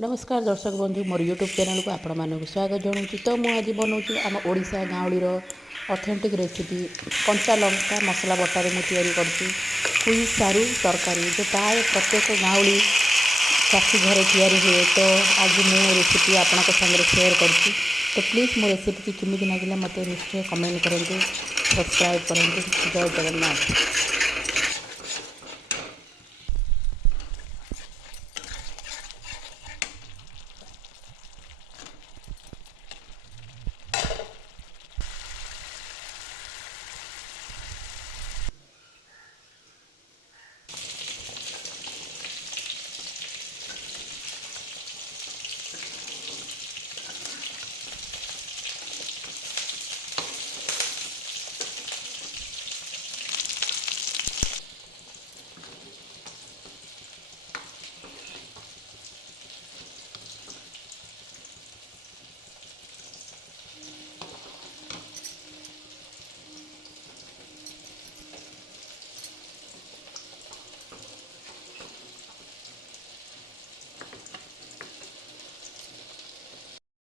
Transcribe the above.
नमस्कार दर्शक बंधु मोर यूट्यूब चैनल को आपण मानक स्वागत जनाऊँ। तो मुझे आज बनाऊँ आम ओडिशा गाँवलीर ऑथेंटिक रेसिपी कंचा लंका मसला बटारे मुझे पुई सारू तरकारी जो प्राय प्रत्येक गाँवली चाषी घरे तैयारी हुए। तो आज मो रेसिपी आपण सागर सेयार करुँची। तो प्लीज़ मो रेसिपी की केमी लगे मत निश्चय कमेंट करूँ, सब्सक्राइब करूँ। जय जगन्नाथ।